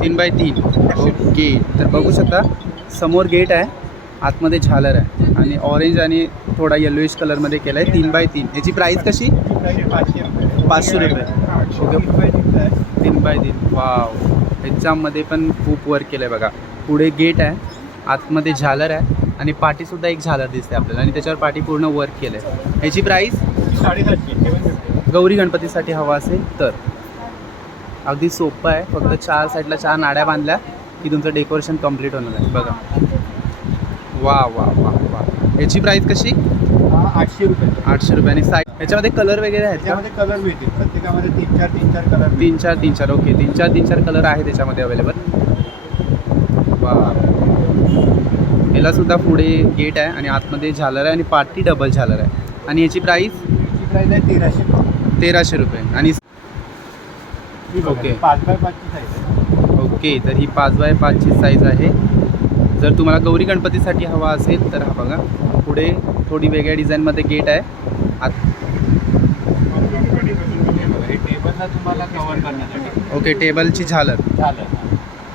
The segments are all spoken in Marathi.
तीन बाय तीन. ओके. तर बघू शकता समोर गेट आहे आतमध्ये झालर आहे. आणि ऑरेंज आणि थोडा येलोइश कलरमध्ये केलं आहे तीन बाय तीन. याची प्राईस कशी? पाचशे रुपये. ओके तीन बाय तीन. वाव एक्झाममध्ये पण खूप वर्क केलं आहे बघा. पुढे गेट आहे आतमध्ये झालर आहे आणि पाठीसुद्धा एक झालर दिसते आपल्याला. आणि त्याच्यावर पाठी पूर्ण वर्क केलं आहे याची प्राईस साडेसातशे गौरी गणपतीसाठी हवा असेल तर. अगदी सोपं आहे. फक्त चार साईडला चार नाड्या बांधल्या की तुमचं डेकोरेशन कंप्लीट होणार आहे. बघा. वा वा वा वा. याची प्राईस कशी? आठशे रुपये. आठशे रुपये. आणि साईड याच्यामध्ये कलर वगैरे आहेत का? त्याच्यामध्ये कलर मिळतील. प्रत्येकामध्ये तीन चार तीन चार कलर तीन चार तीन चार ओके तीन चार तीन चार कलर आहे त्याच्यामध्ये अवेलेबल वा. याला सुद्धा पुढे गेट आहे आणि आतमध्ये झालर आहे आणि पाठी डबल झालर आहे. आणि याची प्राईस याची प्राईस आहे तेराशे तेराशे रुपये. आणि ओके. पाच बाय पाचची साईज आहे. ओके तर ही पाच बाय पाचची साईज आहे. जर तुम्हाला गौरी गणपतीसाठी हवा असेल तर हा बघा पुढे थोडी वेगळ्या डिझाईनमध्ये गेट आहे. आत हे टेबलला तुम्हाला कव्हर करण्यासाठी. ओके टेबलची झालर. झालं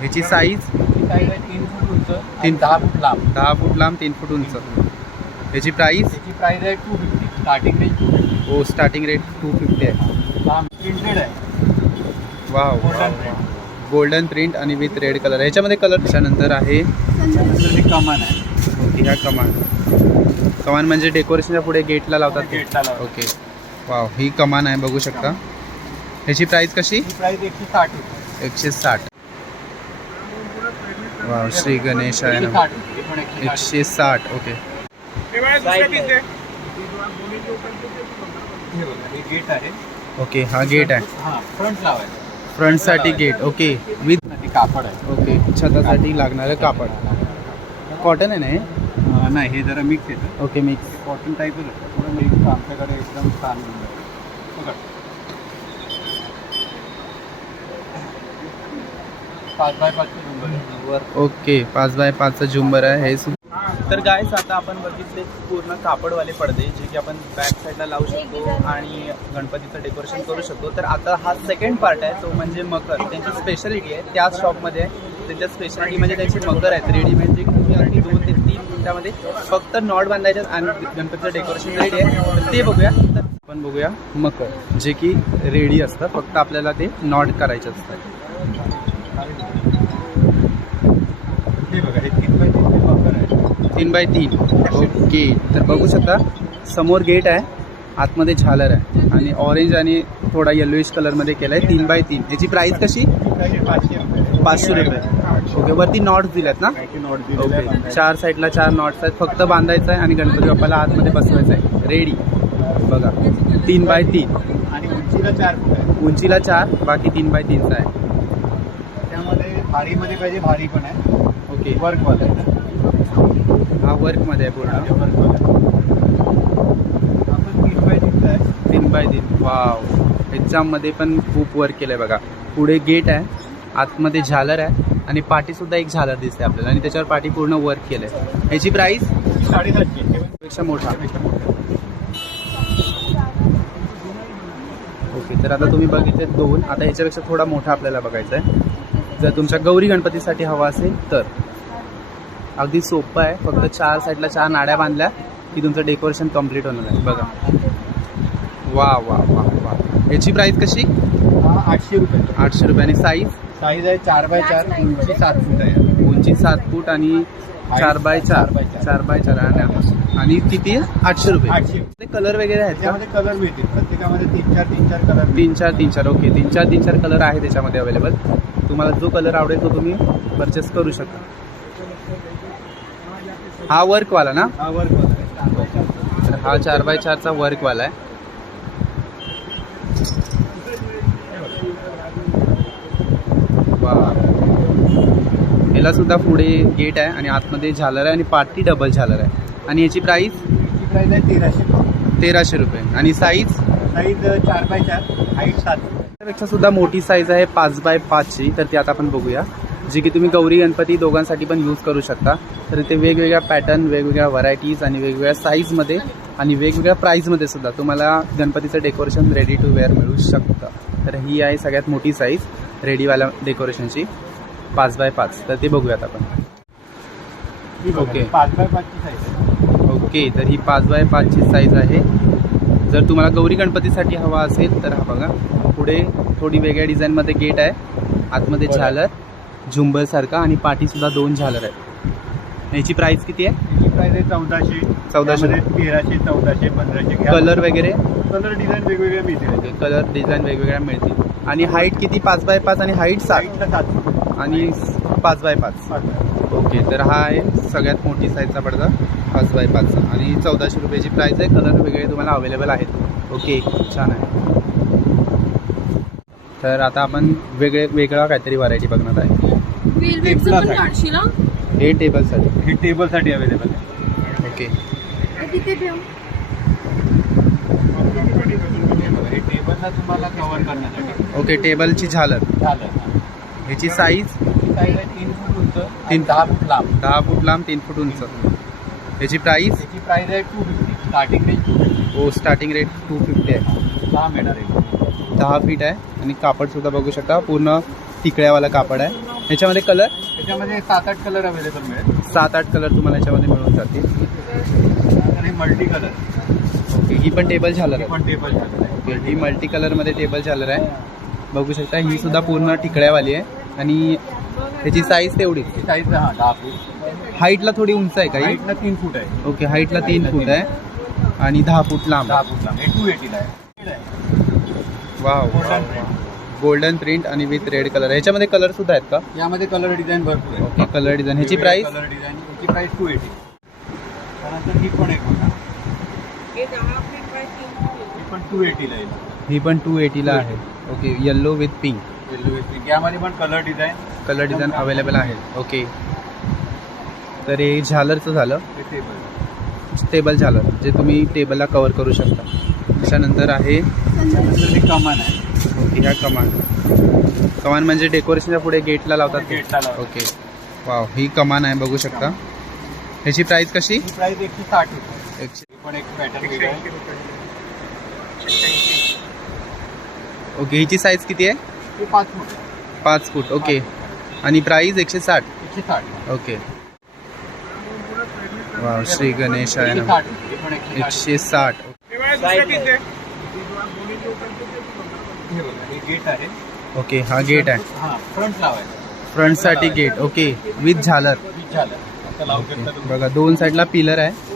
ह्याची साईज ही साईज आहे तीन फूट उंच तीन- तीन दहा फूट लांब. दहा फूट लांब तीन फूट उंच. याची प्राईस त्याची प्राईस आहे two fifty starting range two fifty ओ स्टार्टिंग रेट टू फिफ्टी आहे. लांब प्रिंटेड आहे. Wow golden print golden print आणि विथ रेड कलर याच्यामध्ये कलर त्याच्यानंतर आहे? नंतर हे कमान आहे. ओके ह्या कमान. कमान म्हणजे डेकोरेशनच्या पुढे गेटला लावतात. गेटला. ओके वाव ही कमान आहे बघू शकता. ह्याची प्राईस कशी? ही प्राईस एकशे साठ एकशे साठ. वाव श्री गणेश आहे ना. एकशे साठ. ओके. हे हे गेट आहे. ओके हा गेट आहे. हा फ्रंट लावायचं. फ्रंटसाठी गेट ओके विथ कापड आहे. ओके छतासाठी लागणारं कापड. कॉटन आहे ना हे? अं, नाही हे जरा मिक्स येतं ओके मिक्स कॉटन टाईपच आहे. थोडं मिक्स आमच्याकडे एकदम छान. बघा. पाच बाय आहे. वर ओके पाच बाय पाचचं झुंबर आहे. हे तर गायस आता आपण बघितले पूर्ण कापडवाले पडदे जे की आपण बॅक साईडला लावू शकतो आणि गणपतीचं डेकोरेशन करू शकतो. तर आता हा सेकंड पार्ट आहे तो म्हणजे मकर. त्यांची स्पेशालिटी आहे त्याच शॉपमध्ये आहे त्यांच्या स्पेशालिटी म्हणजे त्यांचे मकर आहेत. रेडीमेड जे तुम्ही अगदी दोन ते तीन मिनिटामध्ये फक्त नॉट बांधायचे आणि गणपतीचं डेकोरेशन रेडी आहे. तर ते बघूया. तर आपण बघूया मकर जे की रेडी असतं. फक्त आपल्याला ते नॉट करायचे असतात. हे बघा हे तीन बाय तीन मकर आहे तीन बाय तीन. ओके तर बघू शकता समोर गेट आहे आतमध्ये झालर आहे. आणि ऑरेंज आणि थोडा येलोइश कलरमध्ये केलं आहे तीन बाय तीन. याची प्राईस कशी? पाचशे रुपये. ओके वरती नॉट्स दिल्यात ना? ओके चार साईडला चार नॉट्स आहेत. फक्त बांधायचं आहे आणि गणपती बाप्पाला आतमध्ये बसवायचं आहे. रेडी बघा तीन बाय तीन. आणि उंचीला चार उंचीला चार बाकी तीन बाय तीनचा आहे. त्यामध्ये भारीमध्ये पाहिजे भारी पण आहे. ओके. वर्कवाला आहे. हा वर्कमध्ये आहे पूर्ण. तीन बाय तीन वाव एक्झाममध्ये पण खूप वर्क केलं आहे बघा. पुढे गेट आहे आतमध्ये झालर आहे आणि पाठीसुद्धा एक झालर दिसते आपल्याला आणि त्याच्यावर पाठी पूर्ण वर्क केलं आहे याची प्राईस साडेसातशे. पेक्षा मोठा. ओके तर आता तुम्ही बघितले दोन. आता ह्याच्यापेक्षा थोडा मोठा आपल्याला बघायचा आहे जर तुमच्या गौरी गणपतीसाठी हवा असेल तर. अगदी सोपं आहे. फक्त चार साईडला चार नाड्या बांधल्या की तुमचं डेकोरेशन कंप्लीट होणार आहे. बघा. वा वा वा वा. याची प्राईस कशी? हा आठशे रुपये. आठशे रुपये. आणि साईज साईज आहे चार बाय चार उंची सात फूट आहे. उंची सात फूट आणि चार बाय चार चार. बाय चार. आणि आणि किती? आहे आठशे रुपये. आठशे. कलर वगैरे आहेत का? त्यामध्ये कलर मिळतील. प्रत्येकामध्ये तीन चार तीन चार कलर तीन चार तीन चार. ओके तीन चार तीन चार कलर आहे त्याच्यामध्ये अवेलेबल तुम्हाला जो कलर आवडेल तो तुम्ही परचेस करू शकता. हा वर्कवाला ना? हा हा चार बाय चारचा वर्कवाला आहे. याला सुद्धा पुढे गेट आहे आणि आतमध्ये झालर आहे आणि पाठी डबल झालर आहे. आणि याची प्राईस याची प्राईस आहे तेराशे तेराशे रुपये. आणि साईज साईज चार बाय चार. हाईट सात. त्यापेक्षा सुद्धा मोठी साईज आहे पाच बाय पाचची. तर ती आता आपण बघूया. जी की तुम्ही गौरी गणपती दोघांसाठी पण यूज करू शकता. तर इथे वेगवेगळ्या पॅटर्न वेगवेगळ्या व्हरायटीज आणि वेगवेगळ्या साईजमध्ये आणि वेगवेगळ्या प्राईजमध्ये सुद्धा तुम्हाला गणपतीचं डेकोरेशन रेडी टू वेअर मिळू शकतं. तर ही आहे सगळ्यात मोठी साईज रेडीवाल्या डेकोरेशनची पाच बाय पाच. तर ते बघूयात आपण. ओके. पाच बाय पाचची साईज ओके तर ही पाच बाय पाचची साईज आहे. जर तुम्हाला गौरी गणपतीसाठी हवा असेल तर हा बघा. पुढे थोडी वेगळ्या डिझाईनमध्ये गेट आहे. आतमध्ये. झालर. झुंबरसारखा आणि पाठीसुद्धा दोन झालर आहेत. याची प्राईस किती आहे? त्याची प्राइस आहे चौदाशे. चौदाशे. त्यामध्ये तेराशे चौदाशे पंधराशे घ्या. कलर वगैरे? कलर डिझाईन वेगवेगळे मिळतील. कलर डिझाईन वेगवेगळ्या मिळतील. आणि हाईट किती? पाच बाय पाच आणि हाईट सात? साईडला सात. आणि पाच बाय पाच. ओके तर हा आहे सगळ्यात मोठी साईजचा पडदा. पाच बाय पाचचा आणि चौदाशे रुपयाची प्राईस आहे. कलर वेगळे तुम्हाला अवेलेबल आहेत. ओके छान आहे. तर आता आपण वेगळे वेगळा काहीतरी व्हरायटी बघणार आहे. वेलवेटचं पण. काढशील हा? हे टेबलसाठी हे टेबलसाठी अवेलेबल आहे. ओके. हे तिथे ठेव. हे बघा, हे टेबलला तुम्हाला कव्हर करण्यासाठी. ओके टेबलची झालर. झालं ह्याची साईज साईज आहे तीन फूट उंच तीन- तीन दहा फूट लांब. दहा फूट लांब तीन फूट उंच. ह्याची प्राईस त्याची प्राइस आहे two fifty starting range two fifty हो स्टार्टिंग रेट टू फिफ्टी आहे. दहा मिळणार आहे. दहा फीट आहे. आणि कापडसुद्धा बघू शकता. पूर्ण टिकळ्यावाला कापड आहे. ह्याच्यामध्ये कलर त्याच्यामध्ये सात आठ कलर अवेलेबल मिळेल. सात आठ कलर तुम्हाला याच्यामध्ये मिळून जातील. आणि मल्टी कलर ओके ही पण टेबल झालर आहे पण टेबल ओके ही मल्टी कलरमध्ये टेबल झालर आहे. बघू शकता ही सुद्धा पूर्ण टिकळ्यावाली आहे. आणि त्याची साईज तेवढी. साईज हा दहा फूट. हाईटला थोडी उंच आहे काही? हाईटला तीन फूट आहे. ओके हाईटला तीन फूट आहे. आणि दहा फूट लांब. दहा फूट लांब. हे टू एटीला आहे. Wow Golden. गोल्डन प्रिंट आणि विथ रेड कलर ह्याच्यामध्ये कलर सुद्धा आहेत का? यामध्ये कलर डिझाईन भरपूर आहे. ओके कलर डिझाईन ह्याची प्राइस कलर डिझाईन याची प्राइस टू एटी त्यानंतर ही पण एक बघा. हे. ही पण टू एटीला येईल ही पण टू एटीला आहे. Okay yellow with pink yellow pink यामध्ये पण colour design colour design available आहे. ओके तर हे झालरचं झालं. हे टेबल टेबल झालर जे तुम्ही टेबलला कवर करू शकता. त्याच्यानंतर आहे त्यानंतर हे कमान आहे. ह्या कमान. कमान म्हणजे डेकोरेशनच्या पुढे गेटला लावतात ते. गेटला लावतात. ओके वाव ही कमान आहे बघू शकता. ह्याची प्राइस कशी? ही प्राइस एकशे साठ रुपये. एकशे ही पण एक पॅटर्न वेगळं आहे. ओके हिची साईज किती आहे? हे पाच फूट. पाच फूट. ओके आणि प्राइस एकशे साठ? एकशे साठ. ओके वाव श्री गणेश आहे एकशे साठ. हे एकशे साठ. एकशे साठ. हे बघा हे गेट आहे. ओके हा गेट आहे. हा फ्रंट लावायचं फ्रंटसाठी गेट ओके विथ झालर. वीज झालं आता लावू शकता तुम्ही. बघा दोन साईडला पिलर आहे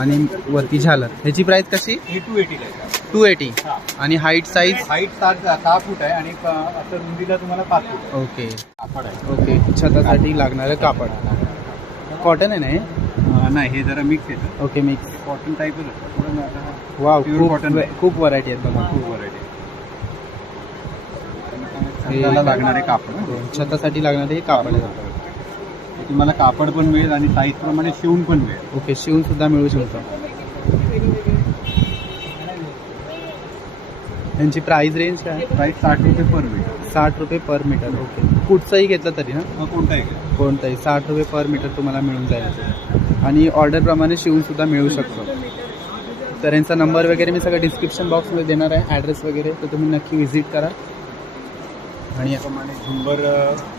आणि वरती झालर. ह्याची प्राइस कशी? हे टू एटीला आहे. टू एटी हा. आणि हाईट साईज हाईट सात सहा फूट आहे आणि प- रुंदीला तुम्हाला पाच फूट. आहे. ओके कापड आहे. ओके छतासाठी लागणारं कापड. कॉटन आहे ना हे? अं, नाही हे जरा मिक्स येतं ओके मिक्स कॉटन टाईपच असतं थोडं आता वाव Pure खूप cotton. खूप व्हरायटी आहेत बघा. खूप व्हरायटी छताला लागणारे कापड छतासाठी लागणारे हे कापड आहे तुम्हाला कापड पण मिळेल आणि साईज प्रमाणे शिवून पण मिळेल. ओके शिवून सुद्धा मिळू शकतं. यांची प्राइस रेंज काय? आहे? प्राईस साठ रुपये पर मीटर साठ रुपये पर मीटर ओके. कुठचंही घेतलं तरी ना कोणताही. कोणतंही. साठ रुपये पर मीटर तुम्हाला मिळून जाईल. आणि ऑर्डरप्रमाणे शिवून सुद्धा मिळू शकतो. तर यांचा नंबर वगैरे मी सगळं डिस्क्रिप्शन बॉक्समध्ये देणार आहे ॲड्रेस वगैरे तर तुम्ही नक्की व्हिजिट करा. आणि त्याप्रमाणे झुंबर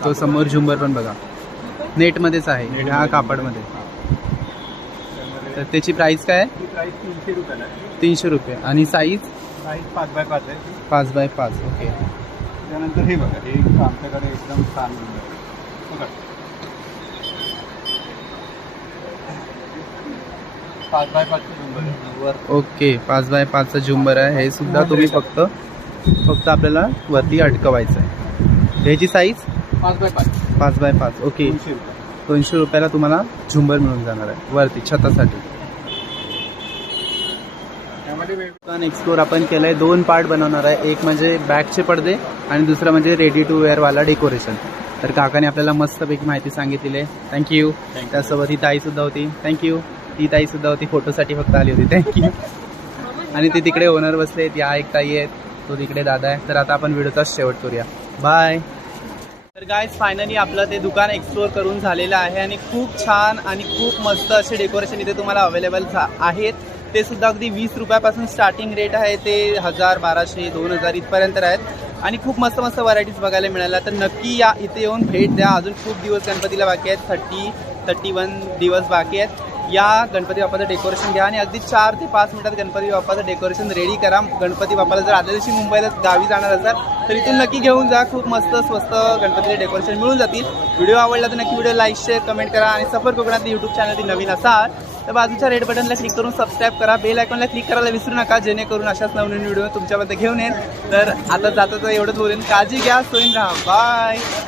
तो समोर झुंबर पण बघा. नेटमध्येच आहे. ह्या कापडमध्ये. तर त्याची प्राइस काय आहे? प्राईस तीनशे रुपयाला आहे. तीनशे रुपये. आणि साईज साईज पाच बाय पाच आहे. पाच बाय पाच ओके त्यानंतर हे बघा हे आमच्याकडे एकदम छान. बघा. पाच बाय पाचचे झुंबर ओके पाच बाय पाचचं झुंबर आहे. हे सुद्धा तुम्ही फक्त फक्त आपल्याला वरती अटकवायचं आहे ह्याची साईज पाच बाय पाच. पाच बाय पाच. ओके दोनशे रुपयाला तुम्हाला झुंबर मिळून जाणार आहे. वरती छतासाठी. दुकान एक्सप्लोर आपण केलंय दोन पार्ट बनवणार आहे. एक म्हणजे बॅगचे पडदे आणि दुसरं म्हणजे रेडी टू वेअरवाला डेकोरेशन तर काकाने आपल्याला मस्तपैकी माहिती सांगितलेली आहे. थँक्यू त्यासोबत ही ताई सुद्धा होती. थँक्यू ती ताई सुद्धा होती. फोटोसाठी फक्त आली होती. थँक्यू आणि ती तिकडे ओनर बसले आहेत या एक ताई आहेत. तो तिकडे दादा आहे. तर आता आपण व्हिडिओचा शेवट करूया. बाय तर गायज फायनली आपलं ते दुकान एक्सप्लोअर करून झालेलं आहे आणि खूप छान आणि खूप मस्त असे डेकोरेशन इथे तुम्हाला अवेलेबल आहेत. ते सुद्धा अगदी वीस रुपयापासून स्टार्टिंग रेट आहे. ते हजार बाराशे दोन हजार इथपर्यंत आहेत. आणि खूप मस्त मस्त व्हरायटीज बघायला मिळाल्या. तर नक्की या इथे येऊन भेट द्या. अजून खूप दिवस गणपतीला बाकी आहेत. थर्टी थर्टी वन दिवस बाकी आहेत. या गणपती बाप्पाचं डेकोरेशन घ्या आणि अगदी चार ते पाच मिनिटात गणपती बाप्पाचं डेकोरेशन रेडी करा. गणपती बाप्पाला जर आदल्या दिवशी मुंबईला गावी जाणार असाल तर इथून नक्की घेऊन जा. खूप मस्त स्वस्त गणपतीचे डेकोरेशन मिळून जातील. व्हिडिओ आवडला तर नक्की व्हिडिओ लाईक शेअर कमेंट करा आणि सफर कोकणात यूट्यूब चॅनल नवीन असाल तर बाजूच्या रेड बटनला क्लिक करून सबस्क्राईब करा. बेल आयकॉनला क्लिक करायला विसरू नका जेणेकरून अशाच नवीन व्हिडिओ तुमच्यामध्ये घेऊन येईल तर आता जाता तर एवढंच बोलेन. काळजी घ्या. सोयीन राहा. बाय